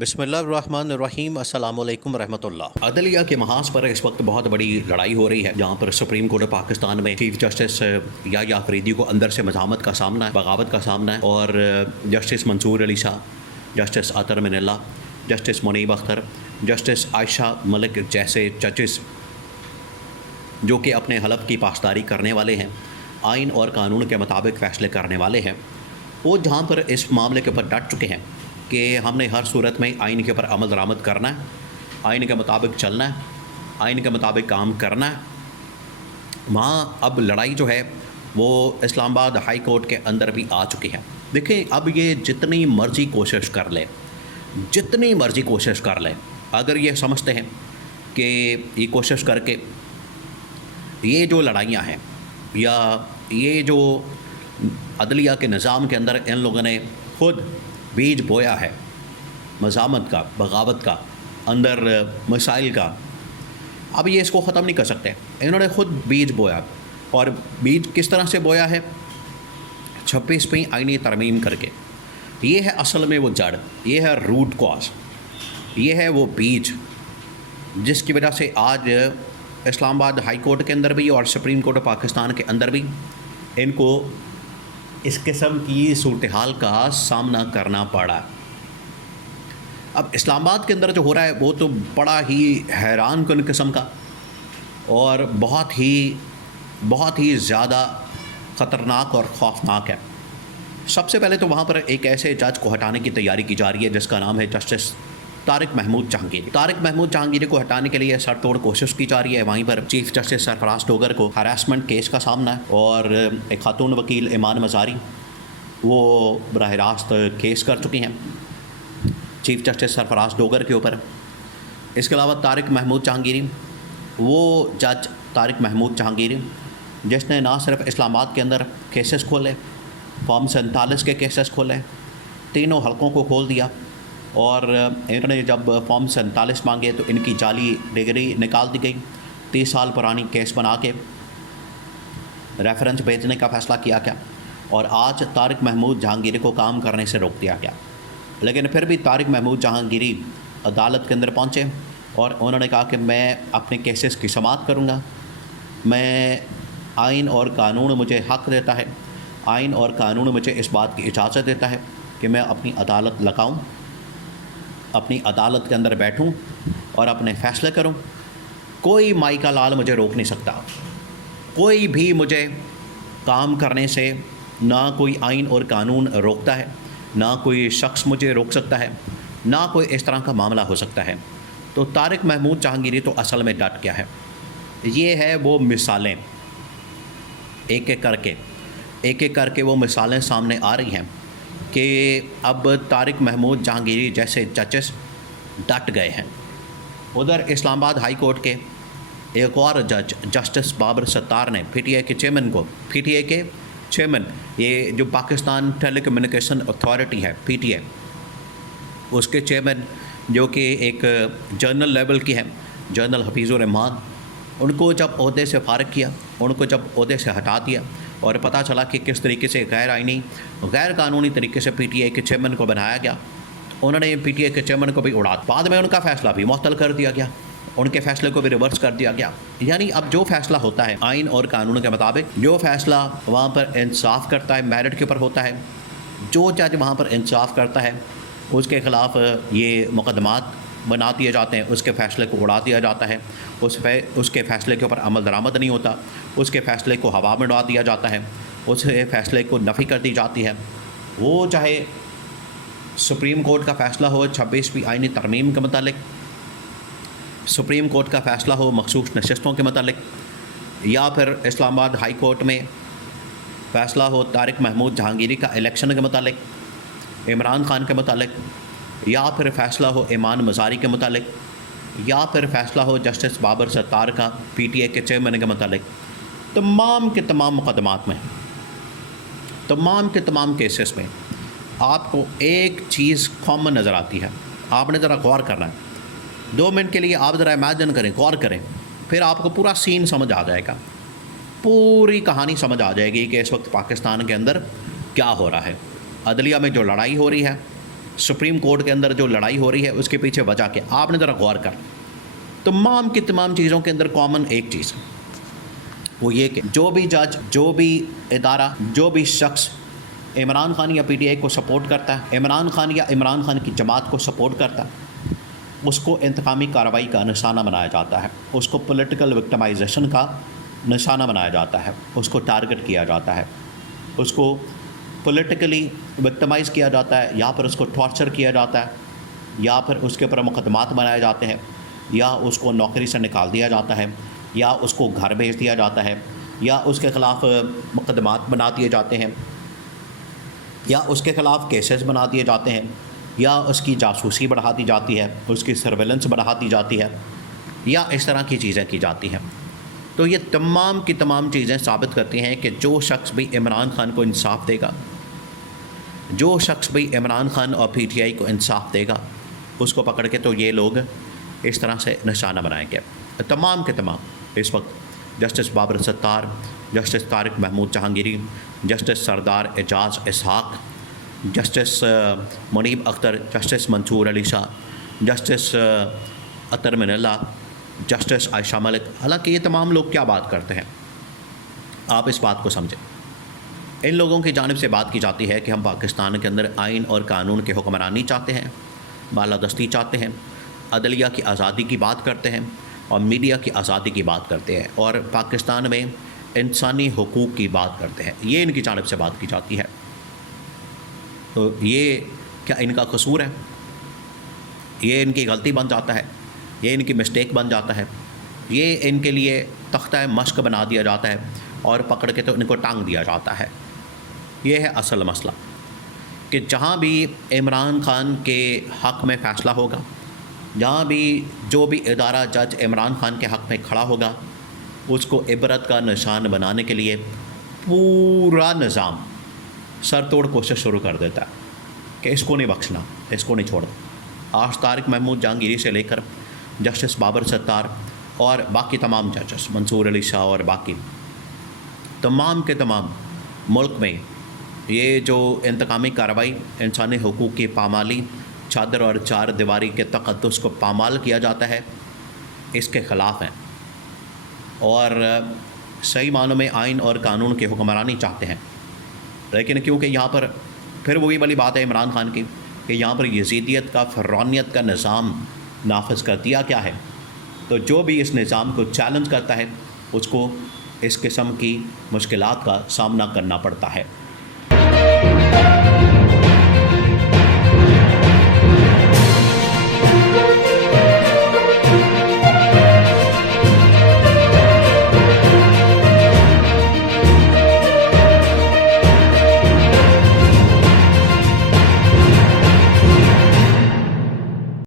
بسم اللہ الرحمن الرحیم۔ السلام علیکم ورحمۃ اللہ۔ عدلیہ کے محاذ پر اس وقت بہت بڑی لڑائی ہو رہی ہے، جہاں پر سپریم کورٹ پاکستان میں چیف جسٹس یا آفریدی کو اندر سے مزاحمت کا سامنا ہے، بغاوت کا سامنا ہے، اور جسٹس منصور علی شاہ، جسٹس اطہر من اللہ، جسٹس منیب اختر، جسٹس عائشہ ملک جیسے ججز جو کہ اپنے حلف کی پاسداری کرنے والے ہیں، آئین اور قانون کے مطابق فیصلے کرنے والے ہیں، وہ جہاں پر اس معاملے کے اوپر ڈٹ چکے ہیں کہ ہم نے ہر صورت میں آئین کے اوپر عمل درآمد کرنا ہے، آئین کے مطابق چلنا ہے، آئین کے مطابق کام کرنا ہے، وہاں اب لڑائی جو ہے وہ اسلام آباد ہائی کورٹ کے اندر بھی آ چکی ہے۔ دیکھیں، اب یہ جتنی مرضی کوشش کر لے، جتنی مرضی کوشش کر لے، اگر یہ سمجھتے ہیں کہ یہ کوشش کر کے یہ جو لڑائیاں ہیں یا یہ جو عدلیہ کے نظام کے اندر ان لوگوں نے خود بیج بویا ہے مزاحمت کا، بغاوت کا، اندر مسائل کا، اب یہ اس کو ختم نہیں کر سکتے۔ انہوں نے خود بیج بویا، اور بیج کس طرح سے بویا ہے؟ 26ویں آئینی ترمیم کر کے۔ یہ ہے اصل میں وہ جڑ، یہ ہے روٹ کاز، یہ ہے وہ بیج جس کی وجہ سے آج اسلام آباد ہائی کورٹ کے اندر بھی اور سپریم کورٹ پاکستان کے اندر بھی ان کو اس قسم کی صورتحال کا سامنا کرنا پڑا۔ اب اسلام آباد کے اندر جو ہو رہا ہے وہ تو بڑا ہی حیران کن قسم کا اور بہت ہی زیادہ خطرناک اور خوفناک ہے۔ سب سے پہلے تو وہاں پر ایک ایسے جج کو ہٹانے کی تیاری کی جا رہی ہے جس کا نام ہے جسٹس طارق محمود جہانگیری۔ طارق محمود جہانگیری کو ہٹانے کے لیے سر توڑ کوشش کی جا رہی ہے۔ وہیں پر چیف جسٹس سرفراز ڈوگر کو ہراسمنٹ کیس کا سامنا ہے، اور ایک خاتون وکیل ایمان مزاری وہ براہ راست کیس کر چکی ہیں چیف جسٹس سرفراز ڈوگر کے اوپر۔ اس کے علاوہ طارق محمود جہانگیری، وہ جج طارق محمود جہانگیری جس نے نہ صرف اسلام آباد کے اندر کیسز کھولے، فارم 47 کے کیسز کھولے، تینوں حلقوں کو کھول دیا، اور انہوں نے جب فارم 47 مانگے تو ان کی جعلی ڈگری نکال دی گئی، 30 سال پرانی کیس بنا کے ریفرنس بھیجنے کا فیصلہ کیا گیا، اور آج طارق محمود جہانگیری کو کام کرنے سے روک دیا گیا۔ لیکن پھر بھی طارق محمود جہانگیری عدالت کے اندر پہنچے اور انہوں نے کہا کہ میں اپنے کیسز کی سماعت کروں گا، میں آئین اور قانون مجھے حق دیتا ہے، آئین اور قانون مجھے اس بات کی اجازت دیتا ہے کہ میں اپنی عدالت لگاؤں، اپنی عدالت کے اندر بیٹھوں اور اپنے فیصلے کروں۔ کوئی مائی کا لال مجھے روک نہیں سکتا، کوئی بھی مجھے کام کرنے سے نہ کوئی آئین اور قانون روکتا ہے، نہ کوئی شخص مجھے روک سکتا ہے، نہ کوئی اس طرح کا معاملہ ہو سکتا ہے۔ تو طارق محمود جہانگیری تو اصل میں ڈٹ گیا ہے۔ یہ ہے وہ مثالیں، ایک ایک کر کے وہ مثالیں سامنے آ رہی ہیں کہ اب طارق محمود جہانگیری جیسے ججز ڈٹ گئے ہیں۔ ادھر اسلام آباد ہائی کورٹ کے ایک اور جج جسٹس بابر ستار نے پی ٹی اے کے چیئرمین، یہ جو پاکستان ٹیلی کمیونیکیشن اتھارٹی ہے پی ٹی اے، اس کے چیئرمین جو کہ ایک جنرل لیول کی ہے، جنرل حفیظ الرحمان، ان کو جب عہدے سے فارغ کیا، ان کو جب عہدے سے ہٹا دیا، اور پتہ چلا کہ کس طریقے سے غیر آئینی، غیر قانونی طریقے سے پی ٹی اے کے چیئرمین کو بنایا گیا، انہوں نے پی ٹی اے کے چیئرمین کو بھی اڑا، بعد میں ان کا فیصلہ بھی معطل کر دیا گیا، ان کے فیصلے کو بھی ریورس کر دیا گیا۔ یعنی اب جو فیصلہ ہوتا ہے آئین اور قانون کے مطابق، جو فیصلہ وہاں پر انصاف کرتا ہے، میرٹ کے اوپر ہوتا ہے، جو جج وہاں پر انصاف کرتا ہے اس کے خلاف یہ مقدمات بنا دیے جاتے ہیں، اس کے فیصلے کو اڑا دیا جاتا ہے، اس کے فیصلے کے اوپر عمل درآمد نہیں ہوتا، اس کے فیصلے کو ہوا میں اڑا دیا جاتا ہے، اس فیصلے کو نفی کر دی جاتی ہے۔ وہ چاہے سپریم کورٹ کا فیصلہ ہو 26ویں آئینی ترمیم کے متعلق، سپریم کورٹ کا فیصلہ ہو مخصوص نشستوں کے متعلق، یا پھر اسلام آباد ہائی کورٹ میں فیصلہ ہو طارق محمود جہانگیری کا الیکشن کے متعلق، عمران خان کے متعلق، یا پھر فیصلہ ہو ایمان مزاری کے متعلق، یا پھر فیصلہ ہو جسٹس بابر ستار کا پی ٹی اے کے چیئرمین کے متعلق، تمام کے تمام مقدمات میں، تمام کے تمام کیسز میں آپ کو ایک چیز کامن نظر آتی ہے۔ آپ نے ذرا غور کرنا ہے، 2 منٹ کے لیے آپ ذرا امیجن کریں، غور کریں، پھر آپ کو پورا سین سمجھ آ جائے گا، پوری کہانی سمجھ آ جائے گی کہ اس وقت پاکستان کے اندر کیا ہو رہا ہے۔ عدلیہ میں جو لڑائی ہو رہی ہے، سپریم کورٹ کے اندر جو لڑائی ہو رہی ہے اس کے پیچھے وجہ کیا؟ آپ نے ذرا غور کر، تمام کی تمام چیزوں کے اندر کامن ایک چیز، وہ یہ کہ جو بھی جج، جو بھی ادارہ، جو بھی شخص عمران خان یا پی ٹی آئی کو سپورٹ کرتا ہے، عمران خان یا عمران خان کی جماعت کو سپورٹ کرتا ہے، اس کو انتقامی کارروائی کا نشانہ بنایا جاتا ہے، اس کو پولیٹیکل وکٹمائزیشن کا نشانہ بنایا جاتا ہے، اس کو ٹارگٹ کیا جاتا ہے، اس کو پولیٹیکلی وکٹمائز کیا جاتا ہے، یا پھر اس کو ٹارچر کیا جاتا ہے، یا پھر اس کے اوپر مقدمات بنائے جاتے ہیں، یا اس کو نوکری سے نکال دیا جاتا ہے، یا اس کو گھر بھیج دیا جاتا ہے، یا اس کے خلاف مقدمات بنا دیے جاتے ہیں، یا اس کے خلاف کیسز بنا دیے جاتے ہیں، یا اس کی جاسوسی بڑھا دی جاتی ہے، اس کی سرویلنس بڑھا دی جاتی ہے، یا اس طرح کی چیزیں کی جاتی ہیں۔ تو یہ تمام کی تمام چیزیں ثابت کرتی ہیں کہ جو شخص بھی عمران خان کو انصاف دے گا، جو شخص بھی عمران خان اور پی ٹی آئی کو انصاف دے گا، اس کو پکڑ کے تو یہ لوگ اس طرح سے نشانہ بنائیں گے۔ تمام کے تمام اس وقت جسٹس بابر ستار، جسٹس طارق محمود جہانگیری، جسٹس سردار اعجاز اسحاق، جسٹس منیب اختر، جسٹس منصور علی شاہ، جسٹس اطہر من اللہ، جسٹس عائشہ ملک، حالانکہ یہ تمام لوگ کیا بات کرتے ہیں، آپ اس بات کو سمجھیں۔ ان لوگوں کی جانب سے بات کی جاتی ہے کہ ہم پاکستان کے اندر آئین اور قانون کے حکمرانی چاہتے ہیں، بالادستی چاہتے ہیں، عدلیہ کی آزادی کی بات کرتے ہیں، اور میڈیا کی آزادی کی بات کرتے ہیں، اور پاکستان میں انسانی حقوق کی بات کرتے ہیں۔ یہ ان کی جانب سے بات کی جاتی ہے۔ تو یہ کیا ان کا قصور ہے؟ یہ ان کی غلطی بن جاتا ہے، یہ ان کی مسٹیک بن جاتا ہے، یہ ان کے لیے تختہ مشق بنا دیا جاتا ہے اور پکڑ کے تو ان کو ٹانگ دیا جاتا ہے۔ یہ ہے اصل مسئلہ، کہ جہاں بھی عمران خان کے حق میں فیصلہ ہوگا، جہاں بھی جو بھی ادارہ جج عمران خان کے حق میں کھڑا ہوگا، اس کو عبرت کا نشان بنانے کے لیے پورا نظام سر توڑ کوشش شروع کر دیتا ہے کہ اس کو نہیں بخشنا، اس کو نہیں چھوڑنا۔ آج طارق محمود جہانگیری سے لے کر جسٹس بابر ستار اور باقی تمام ججز، منصور علی شاہ اور باقی تمام کے تمام ملک میں یہ جو انتقامی کارروائی، انسانی حقوق کی پامالی، چادر اور چار دیواری کے تقدس کو پامال کیا جاتا ہے، اس کے خلاف ہیں، اور صحیح معنوں میں آئین اور قانون کی حکمرانی چاہتے ہیں۔ لیکن کیونکہ یہاں پر پھر وہی والی بات ہے عمران خان کی کہ یہاں پر یزیدیت کا، فرعونیت کا نظام نافذ کر دیا کیا ہے، تو جو بھی اس نظام کو چیلنج کرتا ہے اس کو اس قسم کی مشکلات کا سامنا کرنا پڑتا ہے۔